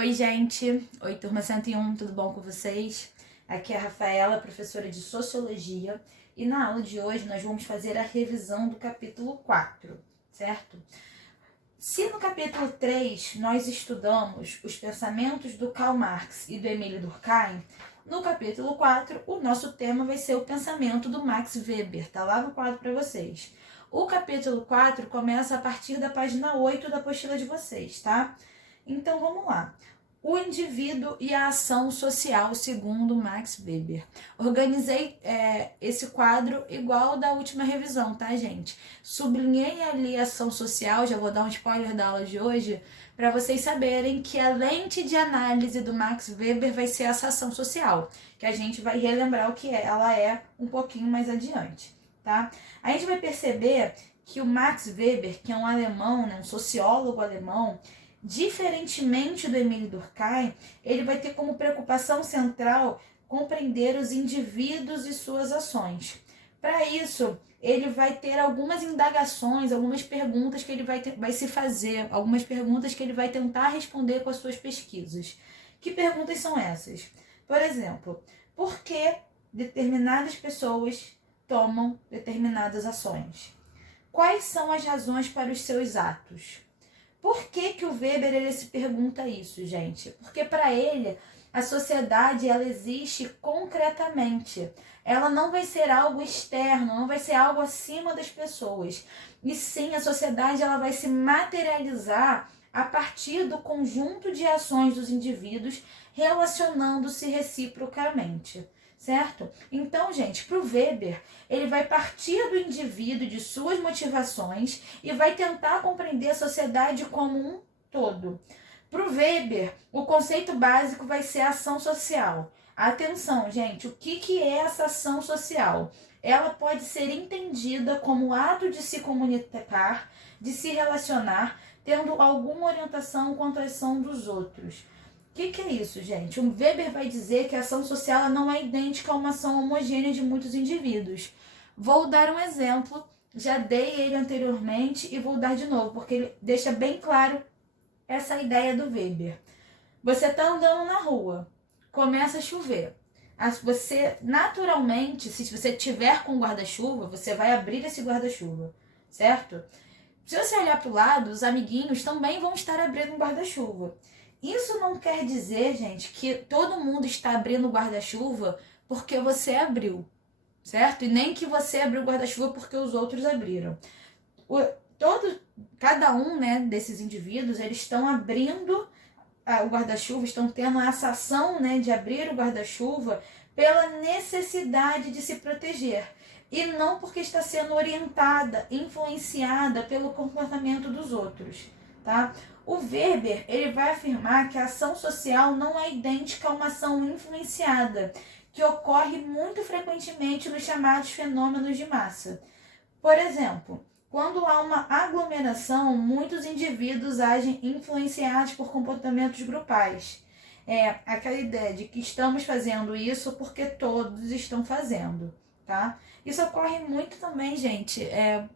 Oi, gente! Oi, turma 101, tudo bom com vocês? Aqui é a Rafaela, professora de Sociologia, e na aula de hoje nós vamos fazer a revisão do capítulo 4, certo? Se no capítulo 3 nós estudamos os pensamentos do Karl Marx e do Emile Durkheim, no capítulo 4 o nosso tema vai ser o pensamento do Max Weber, tá lá no quadro para vocês. O capítulo 4 começa a partir da página 8 da apostila de vocês, tá? Então vamos lá. O indivíduo e a ação social segundo Max Weber. Organizei esse quadro igual da última revisão, tá, gente? Sublinhei ali a ação social, já vou dar um spoiler da aula de hoje, para vocês saberem que a lente de análise do Max Weber vai ser essa ação social, que a gente vai relembrar o que ela é um pouquinho mais adiante, tá? A gente vai perceber que o Max Weber, que é um alemão, né, um sociólogo alemão, diferentemente do Emile Durkheim, ele vai ter como preocupação central compreender os indivíduos e suas ações. Para isso, ele vai ter algumas indagações, algumas perguntas que ele vai se fazer, algumas perguntas que ele vai tentar responder com as suas pesquisas. Que perguntas são essas? Por exemplo, por que determinadas pessoas tomam determinadas ações? Quais são as razões para os seus atos? Por que o Weber ele se pergunta isso, gente? Porque para ele a sociedade ela existe concretamente. Ela não vai ser algo externo, não vai ser algo acima das pessoas. E sim, a sociedade ela vai se materializar a partir do conjunto de ações dos indivíduos relacionando-se reciprocamente. Certo? Então, gente, para o Weber, ele vai partir do indivíduo, de suas motivações e vai tentar compreender a sociedade como um todo. Para o Weber, o conceito básico vai ser a ação social. Atenção, gente, o que é essa ação social? Ela pode ser entendida como o ato de se comunicar, de se relacionar, tendo alguma orientação quanto à ação dos outros. O que é isso, gente? O Weber vai dizer que a ação social não é idêntica a uma ação homogênea de muitos indivíduos. Vou dar um exemplo, já dei ele anteriormente e vou dar de novo, porque ele deixa bem claro essa ideia do Weber. Você está andando na rua, começa a chover. Você, naturalmente, se você tiver com guarda-chuva, você vai abrir esse guarda-chuva, certo? Se você olhar para o lado, os amiguinhos também vão estar abrindo um guarda-chuva. Isso não quer dizer, gente, que todo mundo está abrindo o guarda-chuva porque você abriu, certo? E nem que você abriu o guarda-chuva porque os outros abriram. Cada um, né, desses indivíduos, eles estão abrindo o guarda-chuva, estão tendo essa ação, né, de abrir o guarda-chuva pela necessidade de se proteger. E não porque está sendo orientada, influenciada pelo comportamento dos outros, tá? O Weber, ele vai afirmar que a ação social não é idêntica a uma ação influenciada, que ocorre muito frequentemente nos chamados fenômenos de massa. Por exemplo, quando há uma aglomeração, muitos indivíduos agem influenciados por comportamentos grupais. É aquela ideia de que estamos fazendo isso porque todos estão fazendo, tá? Isso ocorre muito também, gente.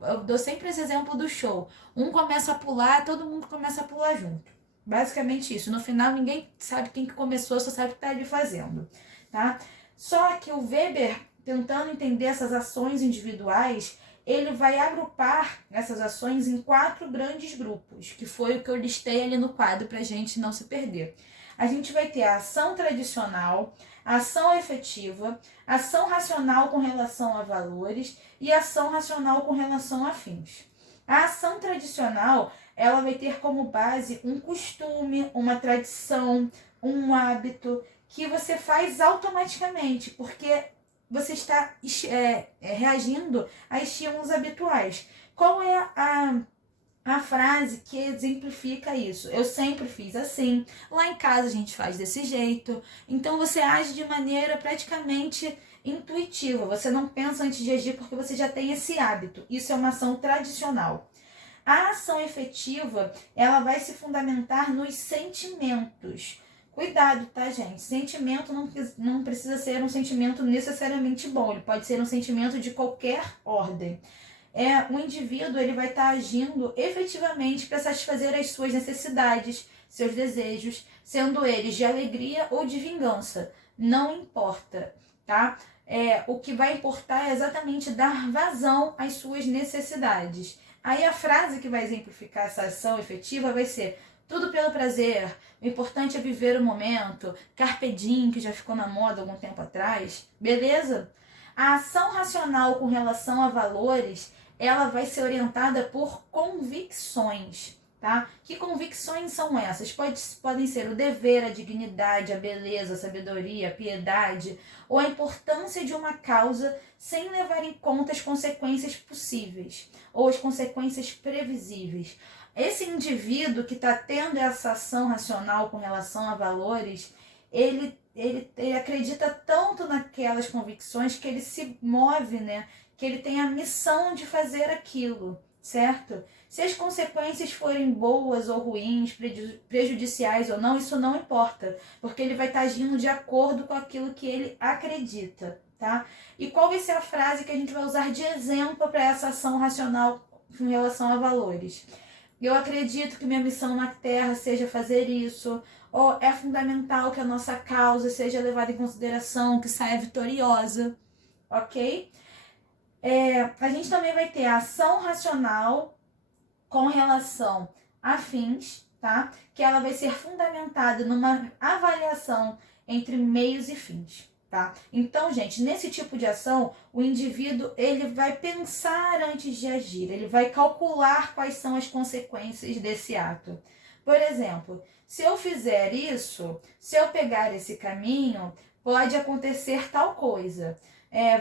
Eu dou sempre esse exemplo do show. Um começa a pular, todo mundo começa a pular junto. Basicamente isso. No final, ninguém sabe quem que começou, só sabe o que está ali fazendo, tá? Só que o Weber, tentando entender essas ações individuais, ele vai agrupar essas ações em 4 grandes grupos, que foi o que eu listei ali no quadro para a gente não se perder. A gente vai ter a ação tradicional, a ação efetiva, ação racional com relação a valores e ação racional com relação a fins. A ação tradicional, ela vai ter como base um costume, uma tradição, um hábito que você faz automaticamente, porque você está reagindo a estímulos habituais. Qual é a frase que exemplifica isso? Eu sempre fiz assim, lá em casa a gente faz desse jeito. Então você age de maneira praticamente intuitiva, você não pensa antes de agir porque você já tem esse hábito. Isso é uma ação tradicional. A ação efetiva, ela vai se fundamentar nos sentimentos. Cuidado, tá, gente? Sentimento não precisa ser um sentimento necessariamente bom, ele pode ser um sentimento de qualquer ordem. o indivíduo ele vai estar agindo efetivamente para satisfazer as suas necessidades, seus desejos, sendo eles de alegria ou de vingança. Não importa, tá? O que vai importar é exatamente dar vazão às suas necessidades. Aí a frase que vai exemplificar essa ação efetiva vai ser: tudo pelo prazer, o importante é viver o momento, carpe diem, que já ficou na moda algum tempo atrás, beleza? A ação racional com relação a valores, ela vai ser orientada por convicções, tá? Que convicções são essas? Podem ser o dever, a dignidade, a beleza, a sabedoria, a piedade, ou a importância de uma causa sem levar em conta as consequências possíveis, ou as consequências previsíveis. Esse indivíduo que está tendo essa ação racional com relação a valores, ele acredita tanto naquelas convicções que ele se move, né? Que ele tem a missão de fazer aquilo, certo? Se as consequências forem boas ou ruins, prejudiciais ou não, isso não importa, porque ele vai estar agindo de acordo com aquilo que ele acredita, tá? E qual vai ser a frase que a gente vai usar de exemplo para essa ação racional com relação a valores? Eu acredito que minha missão na Terra seja fazer isso, ou é fundamental que a nossa causa seja levada em consideração, que saia vitoriosa, ok? A gente também vai ter a ação racional com relação a fins, tá? Que ela vai ser fundamentada numa avaliação entre meios e fins, tá? Então, gente, nesse tipo de ação, o indivíduo ele vai pensar antes de agir, ele vai calcular quais são as consequências desse ato. Por exemplo, se eu fizer isso, se eu pegar esse caminho, pode acontecer tal coisa.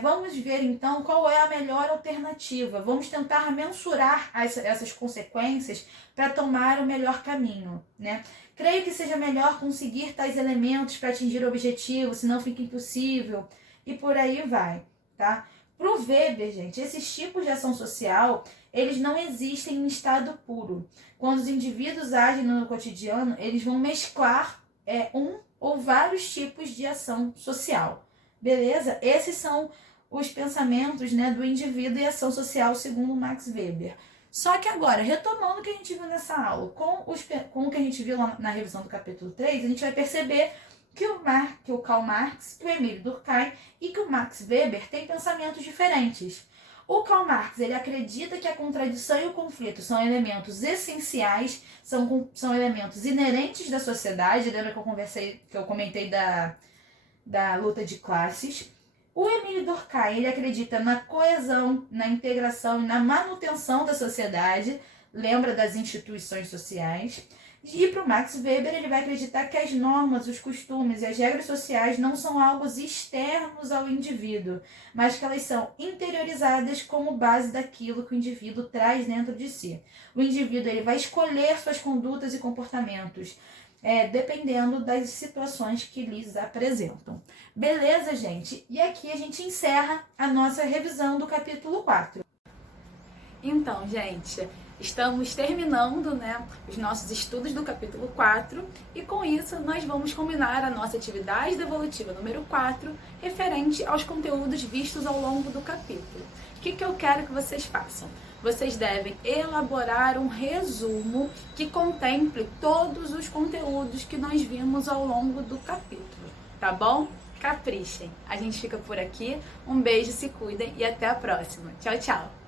Vamos ver então qual é a melhor alternativa. Vamos tentar mensurar essas consequências para tomar o melhor caminho, né? Creio que seja melhor conseguir tais elementos para atingir o objetivo, senão fica impossível, e por aí vai, tá? Para o Weber, gente, esses tipos de ação social, eles não existem em estado puro. Quando os indivíduos agem no cotidiano, eles vão mesclar um ou vários tipos de ação social. Beleza? Esses são os pensamentos, né, do indivíduo e ação social segundo Max Weber. Só que agora, retomando o que a gente viu nessa aula, com o que a gente viu lá na revisão do capítulo 3, a gente vai perceber que o Karl Marx, que o Emile Durkheim e que o Max Weber têm pensamentos diferentes. O Karl Marx, ele acredita que a contradição e o conflito são elementos essenciais, são elementos inerentes da sociedade. Lembra que eu comentei da luta de classes? O Emile Durkheim, ele acredita na coesão, na integração e na manutenção da sociedade, lembra das instituições sociais. E para o Max Weber, ele vai acreditar que as normas, os costumes e as regras sociais não são algo externos ao indivíduo, mas que elas são interiorizadas como base daquilo que o indivíduo traz dentro de si. O indivíduo ele vai escolher suas condutas e comportamentos, dependendo das situações que lhes apresentam. Beleza, gente? E aqui a gente encerra a nossa revisão do capítulo 4. Então, gente, estamos terminando, né, os nossos estudos do capítulo 4 e com isso nós vamos combinar a nossa atividade devolutiva número 4 referente aos conteúdos vistos ao longo do capítulo. O que eu quero que vocês façam? Vocês devem elaborar um resumo que contemple todos os conteúdos que nós vimos ao longo do capítulo, tá bom? Caprichem! A gente fica por aqui, um beijo, se cuidem e até a próxima. Tchau, tchau!